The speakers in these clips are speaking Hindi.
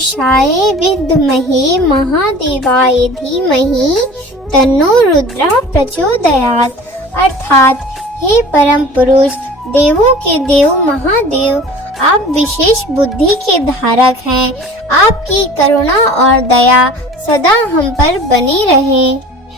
पुरुषाय विद्महे महादेवाय धीमहि तन्नो रुद्रः प्रचोदयात्। अर्थात हे परम पुरुष, देवों के देव महादेव, आप विशेष बुद्धि के धारक हैं। आपकी करुणा और दया सदा हम पर बनी रहे।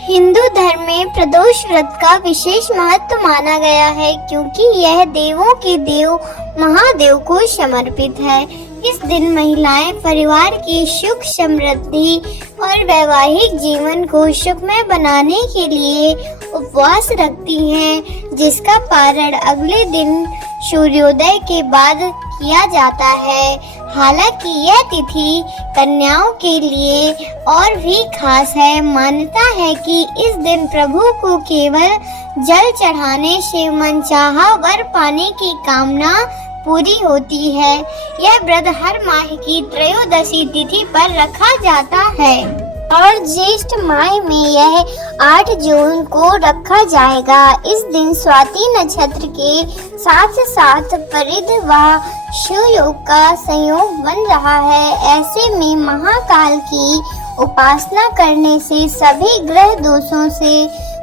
हिंदू धर्म में प्रदोष व्रत का विशेष महत्व माना गया है, क्योंकि यह देवों के देव महादेव को समर्पित है। इस दिन महिलाएं परिवार की सुख समृद्धि और वैवाहिक जीवन को सुखमय बनाने के लिए उपवास रखती हैं, जिसका पारण अगले दिन सूर्योदय के बाद किया जाता है। हालांकि यह तिथि कन्याओं के लिए और भी खास है। मान्यता है कि इस दिन प्रभु को केवल जल चढ़ाने से मनचाहा वर पाने की कामना पूरी होती है। यह व्रत हर माह की त्रयोदशी तिथि पर रखा जाता है और ज्येष्ठ माह में यह 8 जून को रखा जाएगा। इस दिन स्वाति नक्षत्र के साथ साथ परिध व शिव योग का संयोग बन रहा है। ऐसे में महाकाल की उपासना करने से सभी ग्रह दोषों से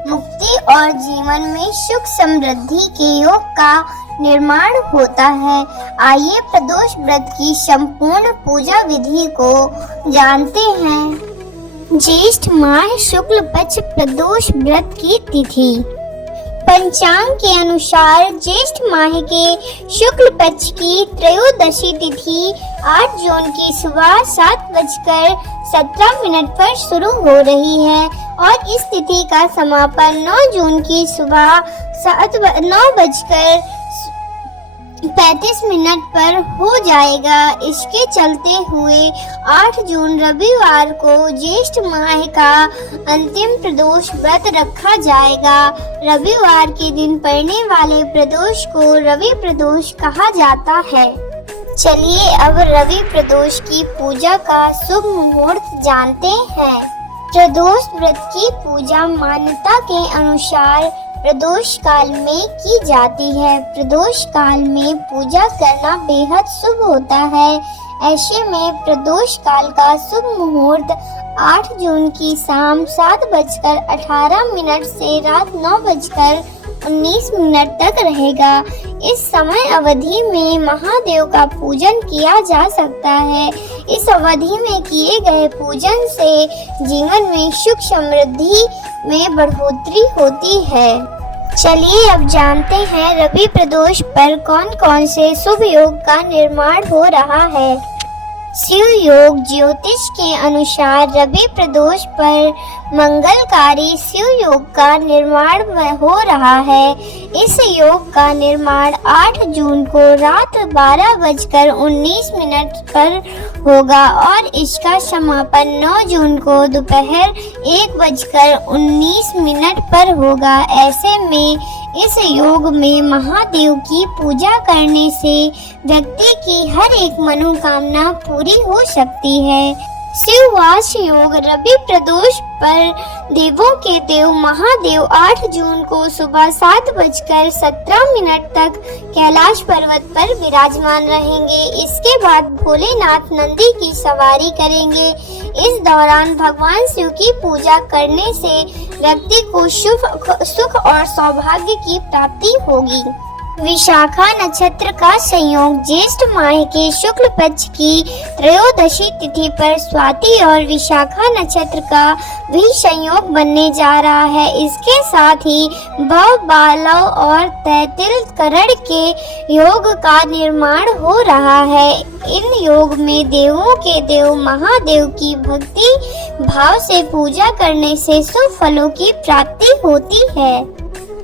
मुक्ति और जीवन में सुख समृद्धि के योग का निर्माण होता है। आइए प्रदोष व्रत की संपूर्ण पूजा विधि को जानते हैं। ज्येष्ठ माह शुक्ल पक्ष प्रदोष व्रत की तिथि। पंचांग के अनुसार ज्येष्ठ माह के शुक्ल पक्ष की त्रयोदशी तिथि 8 जून की सुबह 7:17 पर शुरू हो रही है और इस तिथि का समापन 9 जून की सुबह 9:35 पर हो जाएगा। इसके चलते हुए 8 जून रविवार को ज्येष्ठ माह का अंतिम प्रदोष व्रत रखा जाएगा। रविवार के दिन पड़ने वाले प्रदोष को रवि प्रदोष कहा जाता है। चलिए अब रवि प्रदोष की पूजा का शुभ मुहूर्त जानते हैं। प्रदोष व्रत की पूजा मान्यता के अनुसार प्रदोष काल में की जाती है। प्रदोष काल में पूजा करना बेहद शुभ होता है। ऐसे में प्रदोष काल का शुभ मुहूर्त 8 जून की शाम 7:18 से रात 9:19 तक रहेगा। इस समय अवधि में महादेव का पूजन किया जा सकता है। इस अवधि में किए गए पूजन से जीवन में सुख समृद्धि में बढ़ोतरी होती है। चलिए अब जानते हैं रवि प्रदोष पर कौन कौन से शुभ योग का निर्माण हो रहा है। शिव योग। ज्योतिष के अनुसार रवि प्रदोष पर मंगलकारी शिव योग का निर्माण हो रहा है। इस योग का निर्माण 8 जून को रात 12:19 पर होगा और इसका समापन 9 जून को दोपहर 1:19 पर होगा। ऐसे में इस योग में महादेव की पूजा करने से व्यक्ति की हर एक मनोकामना पूरी हो सकती है। शिववास योग। रवि प्रदोष पर देवों के देव महादेव 8 जून को सुबह 7:17 तक कैलाश पर्वत पर विराजमान रहेंगे। इसके बाद भोलेनाथ नंदी की सवारी करेंगे। इस दौरान भगवान शिव की पूजा करने से व्यक्ति को सुख और सौभाग्य की प्राप्ति होगी। विशाखा नक्षत्र का संयोग। ज्येष्ठ माह के शुक्ल पक्ष की त्रयोदशी तिथि पर स्वाति और विशाखा नक्षत्र का भी संयोग बनने जा रहा है। इसके साथ ही भव बालव और तैतिल करण के योग का निर्माण हो रहा है। इन योग में देवों के देव महादेव की भक्ति भाव से पूजा करने से शुभ फलों की प्राप्ति होती है।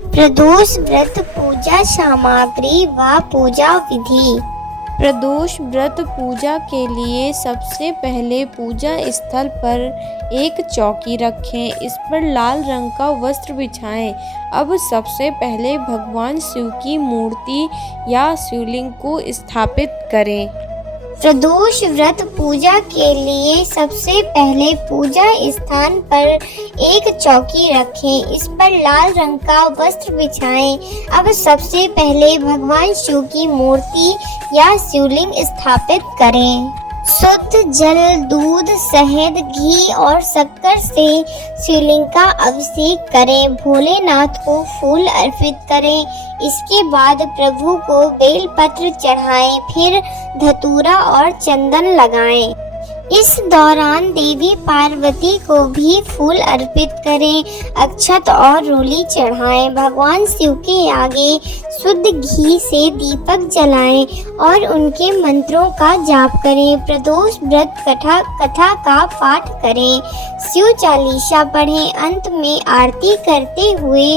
प्रदोष व्रत पूजा सामग्री व पूजा विधि। प्रदोष व्रत पूजा के लिए सबसे पहले पूजा स्थल पर एक चौकी रखें। इस पर लाल रंग का वस्त्र बिछाएं। अब सबसे पहले भगवान शिव की मूर्ति या शिवलिंग को स्थापित करें। प्रदोष व्रत पूजा के लिए सबसे पहले पूजा स्थान पर एक चौकी रखें। इस पर लाल रंग का वस्त्र बिछाएं। अब सबसे पहले भगवान शिव की मूर्ति या शिवलिंग स्थापित करें। शुद्ध जल, दूध, शहद, घी और शक्कर से शिवलिंग का अभिषेक करें। भोलेनाथ को फूल अर्पित करें। इसके बाद प्रभु को बेलपत्र चढ़ाएं, फिर धतूरा और चंदन लगाएं। इस दौरान देवी पार्वती को भी फूल अर्पित करें, अक्षत और रोली चढ़ाएं। भगवान शिव के आगे शुद्ध घी से दीपक जलाएं और उनके मंत्रों का जाप करें। प्रदोष व्रत कथा का पाठ करें, शिव चालीसा पढ़ें। अंत में आरती करते हुए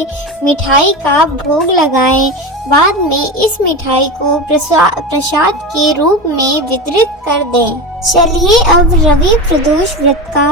मिठाई का भोग लगाएं। बाद में इस मिठाई को प्रसाद के रूप में वितरित कर दें। चलिए अब रवि प्रदोष व्रत का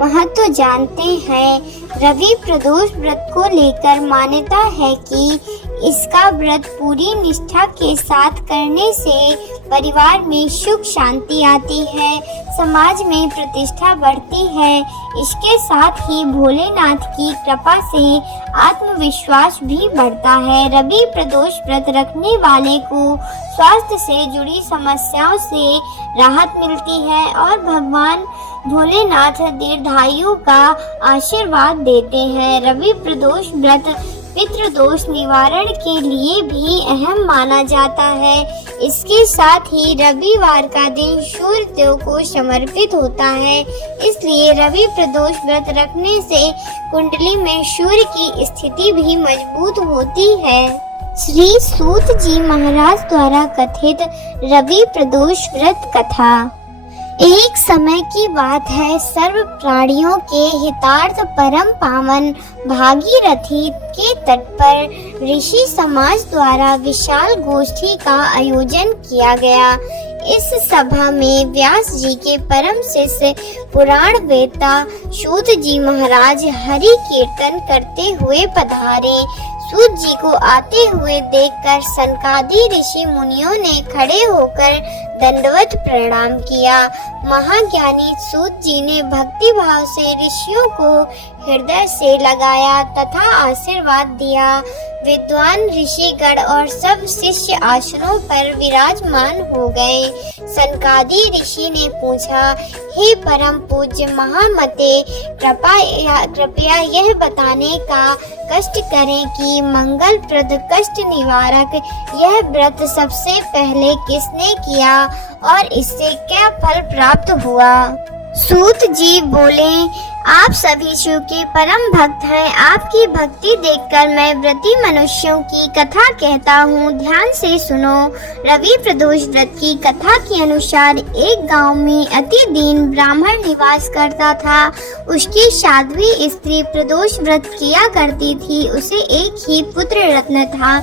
महत्व जानते हैं। रवि प्रदोष व्रत को लेकर मान्यता है कि इसका व्रत पूरी निष्ठा के साथ करने से परिवार में सुख शांति आती है, समाज में प्रतिष्ठा बढ़ती है। इसके साथ ही भोलेनाथ की कृपा से आत्मविश्वास भी बढ़ता है। रवि प्रदोष व्रत रखने वाले को स्वास्थ्य से जुड़ी समस्याओं से राहत मिलती है और भगवान भोलेनाथ दीर्घायु का आशीर्वाद देते हैं। रवि प्रदोष व्रत पितृदोष निवारण के लिए भी अहम माना जाता है। इसके साथ ही रविवार का दिन सूर्य देव को समर्पित होता है, इसलिए रवि प्रदोष व्रत रखने से कुंडली में सूर्य की स्थिति भी मजबूत होती है। श्री सूत जी महाराज द्वारा कथित रवि प्रदोष व्रत कथा। एक समय की बात है, सर्व प्राणियों के हितार्थ परम पावन भागीरथी के तट पर ऋषि समाज द्वारा विशाल गोष्ठी का आयोजन किया गया। इस सभा में व्यास जी के परम शिष्य पुराण वेत्ता सूत जी महाराज हरि कीर्तन करते हुए पधारे। सूत जी को आते हुए देखकर सनकादि ऋषि मुनियों ने खड़े होकर दंडवत प्रणाम किया। महाज्ञानी सूत जी ने भक्ति भाव से ऋषियों को हृदय से लगाया तथा आशीर्वाद दिया। विद्वान ऋषिगण और सब शिष्य आसनों पर विराजमान हो गए। सनकादि ऋषि ने पूछा, हे परम पूज्य महामते, कृपया यह बताने का कष्ट करें कि मंगलप्रद कष्ट निवारक यह व्रत सबसे पहले किसने किया और इससे क्या फल प्राप्त हुआ। सूत जी बोले, आप सभी शिव के परम भक्त हैं। आपकी भक्ति देखकर मैं व्रती मनुष्यों की कथा कहता हूँ, ध्यान से सुनो। रवि प्रदोष व्रत की कथा के अनुसार एक गांव में अति दीन ब्राह्मण निवास करता था। उसकी साध्वी स्त्री प्रदोष व्रत किया करती थी। उसे एक ही पुत्र रत्न था।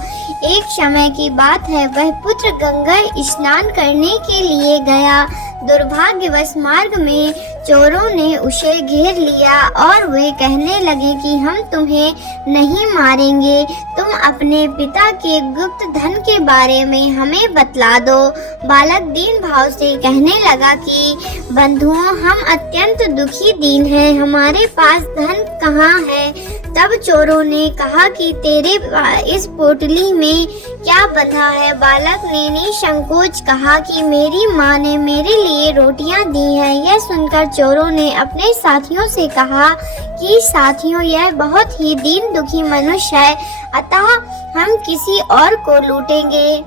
एक समय की बात है, वह पुत्र गंगा स्नान करने के लिए गया। दुर्भाग्यवश मार्ग में चोरों ने उसे घेर लिया और वे कहने लगे कि हम तुम्हें नहीं मारेंगे, तुम अपने पिता के गुप्त धन के बारे में हमें बतला दो। बालक दीन भाव से कहने लगा कि बंधुओं, हम अत्यंत दुखी दीन हैं, हमारे पास धन कहाँ है। तब चोरों ने कहा कि तेरे इस पोटली में क्या बंधा है। बालक ने निसंकोच कहा कि मेरी माँ ने मेरे लिए रोटियां दी हैं। यह सुनकर चोरों ने अपने साथियों से कहा कि साथियों, यह बहुत ही दीन दुखी मनुष्य है, अतः हम किसी और को लूटेंगे।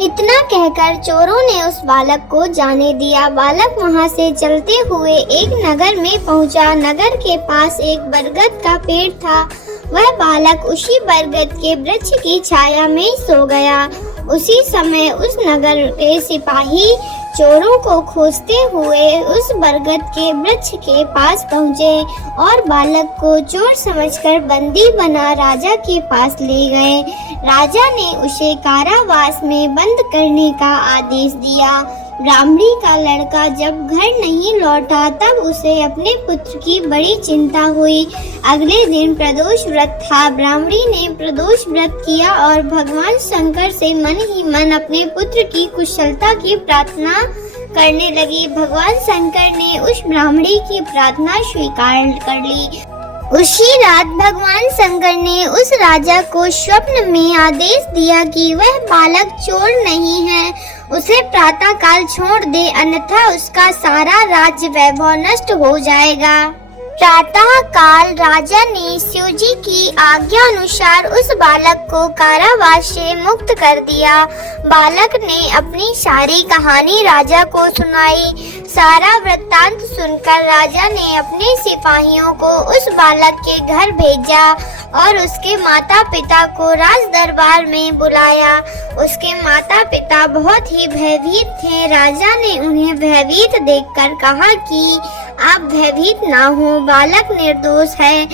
इतना कहकर चोरों ने उस बालक को जाने दिया। बालक वहां से चलते हुए एक नगर में पहुंचा। नगर के पास एक बरगद का पेड़ था। वह बालक उसी बरगद के वृक्ष की छाया में सो गया। उसी समय उस नगर के सिपाही चोरों को खोजते हुए उस बरगद के वृक्ष के पास पहुंचे और बालक को चोर समझकर बंदी बना राजा के पास ले गए। राजा ने उसे कारावास में बंद करने का आदेश दिया। ब्राह्मणी का लड़का जब घर नहीं लौटा तब उसे अपने पुत्र की बड़ी चिंता हुई। अगले दिन प्रदोष व्रत था। ब्राह्मणी ने प्रदोष व्रत किया और भगवान शंकर से मन ही मन अपने पुत्र की कुशलता की प्रार्थना करने लगी। भगवान शंकर ने उस ब्राह्मणी की प्रार्थना स्वीकार कर ली। उसी रात भगवान शंकर ने उस राजा को स्वप्न में आदेश दिया कि वह बालक चोर नहीं है उसे प्रातः काल छोड़ दे, अन्यथा उसका सारा राज्य वैभव नष्ट हो जाएगा। प्रातः काल राजा ने शिव जी की आज्ञा अनुसार उस बालक को कारावास से मुक्त कर दिया। बालक ने अपनी सारी कहानी राजा को सुनाई। सारा वृत्तांत सुनकर राजा ने अपने सिपाहियों को उस बालक के घर भेजा और उसके माता पिता को राज दरबार में बुलाया। उसके माता पिता बहुत ही भयभीत थे। राजा ने उन्हें भयभीत देखकर कहा कि आप भयभीत ना हो, बालक निर्दोष है।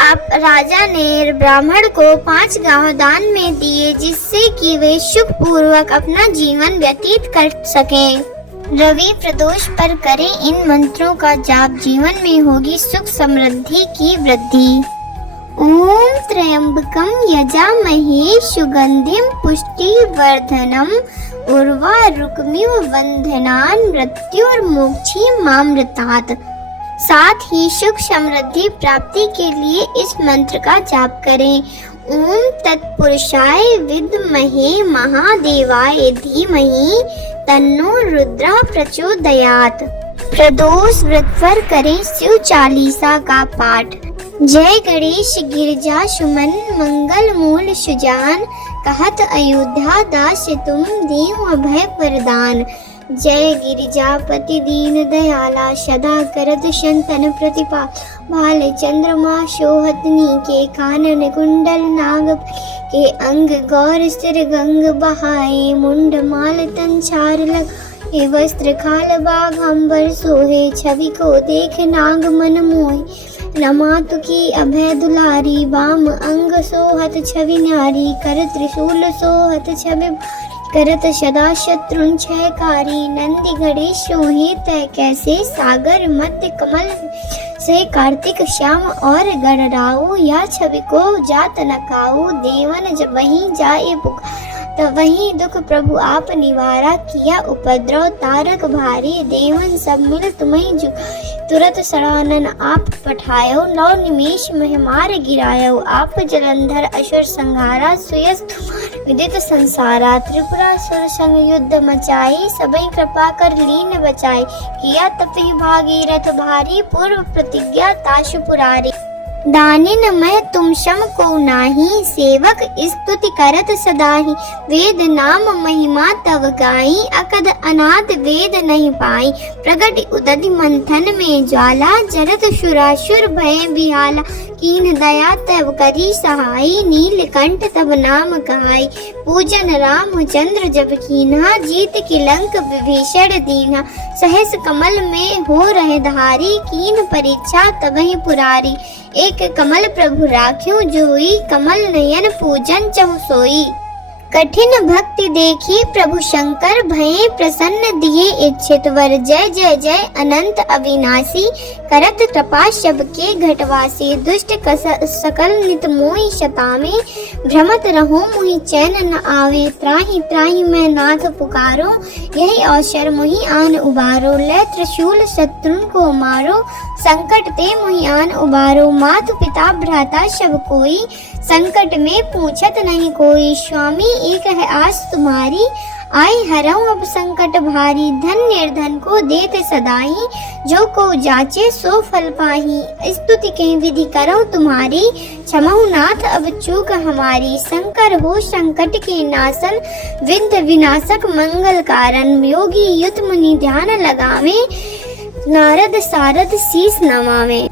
आप राजा ने ब्राह्मण को 5 गांव दान में दिए, जिससे कि वे सुख पूर्वक अपना जीवन व्यतीत कर सकें। रवि प्रदोष पर करें इन मंत्रों का जाप, जीवन में होगी सुख समृद्धि की वृद्धि। ओम त्र्यंबकम यजामहे सुगंधिम पुष्टिवर्धनम उर्वारुकमिव बंधनान् मृत्युर्मोक्षीमामृतात्। साथ ही सुख समृद्धि प्राप्ति के लिए इस मंत्र का जाप करें। ओम तत्पुरुषाय विद्महे महादेवाय धीमहि तन्नो रुद्रः प्रचोदयात्। प्रदोष व्रत पर करें शिव चालीसा का पाठ। जय गणेश गिरिजा सुमन मंगल मूल सुजान, कहत अयोध्या दास तुम देव अभय वरदान। जय गिरिजापति दीन दयाला, सदा करत संतन प्रतिपा। भाल चंद्रमा शोहतनी के कानन कुंडल नाग के अंग, गौर सिर गंग बहाए मुंड माल तन छार लग। ये वस्त्र खाल बाग अंबर सोहे, छवि को देख नाग मन मोहे। रमा तुकी अभय दुलारी, बाम अंग सोहत छवि न्यारी। कर त्रिशूल सोहत छवि करत सदा शत्रुन क्षयकारी। नंदी घड़े सोहे तय कैसे, सागर मध्य कमल से कार्तिक श्याम और गणराऊ। या छवि को जात नकाऊ, देवन जब वहीं जाए पुकार। तब वहीं दुख प्रभु आप निवारा, किया उपद्रव तारक भारी। देवन सब मिल तुम्हें झुकाए, तुरत सड़ानन आप पठायो। नौ निमेष में मार गिरायो, आप जलंधर असुर संहारा। सुयस तुम्हार विदित संसारा, त्रिपुरासुर संग युद्ध मचाई। सबई कृपा कर लीन बचाई, किया तपहि भागीरथ भारी। पूर्व प्रतिज्ञा ताशु पुरारी, दानिन मैं तुम सम को नाही। सेवक स्तुति करत सदाहि, वेद नाम महिमा तव गाई। अकद अनाद वेद नहीं पाई, प्रगट उदधि मंथन में ज्वाला। जरत सुरासुर भय बिहाला, कीन दया तव करी सहाई। नीलकंठ तब नाम कहाई, पूजन रामचंद्र जब कीन्हा। जीत की लंक विभीषण दीन्हा, सहस कमल में हो रहे धारी। कीन परीक्षा तबहि पुरारी, एक कमल प्रभु राख्यूं जोई। कमल नयन पूजन चहु सोई। कठिन भक्ति देखी प्रभु शंकर, भये प्रसन्न दिए इच्छित वर। जय जय जय अनंत अविनाशी, करत कृपा सबके घटवासी। दुष्ट सकल नित मोहि शतावे, भ्रमत रहो मुहि चैन न आवे। त्राहि त्राहि मैं नाथ पुकारो, यही अवसर मुहि आन उबारो। ले त्रिशूल शत्रुन को मारो, संकट ते मुहि आन उबारो। माता पिता भ्राता सब कोई, संकट में पूछत नहीं कोई। स्वामी एक है आस तुम्हारी, आई हरऊं अब संकट भारी। धन निर्धन को देते सदाई, जो को जाचे सो फल पाही। स्तुति के विधि करो तुम्हारी, क्षमहु नाथ अब चूक हमारी। शंकर हो संकट के नाशन, विंध्य विनाशक मंगल कारण। योगी युत मुनि ध्यान लगावे, नारद सारद शीस नमावे।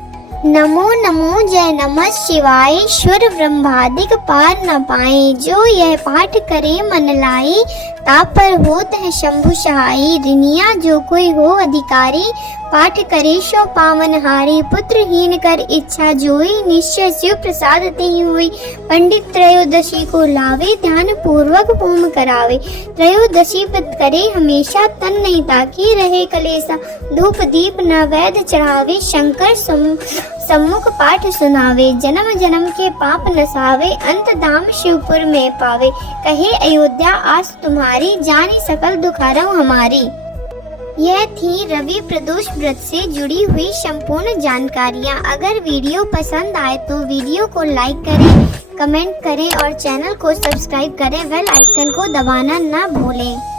नमो नमो जय नमः शिवाय, ईश्वर ब्रह्मादिक पार न पाए। जो यह पाठ करे मन लाई, तापर होत है शंभु सहाई। दुनिया जो कोई हो अधिकारी, पाठ करे सो पावन हारी। पुत्रहीन कर इच्छा जोई, निश्चय शिव प्रसाद तेहि होई। पंडित त्रयोदशी को लावे, ध्यान पूर्वक होम करावे। त्रयोदशी व्रत करे हमेशा, तन नहीं ताकी रहे कलेसा। धूप दीप न वैद चढ़ावे, शंकर सम्मुख पाठ सुनावे। जन्म जन्म के पाप नसावे, अंत धाम शिवपुर में पावे। कहे अयोध्या आस तुम्हारी, जानी सकल दुखारों हमारी। यह थी रवि प्रदोष व्रत से जुड़ी हुई संपूर्ण जानकारियाँ। अगर वीडियो पसंद आए तो वीडियो को लाइक करें, कमेंट करें और चैनल को सब्सक्राइब करें। बेल आइकन को दबाना ना भूलें।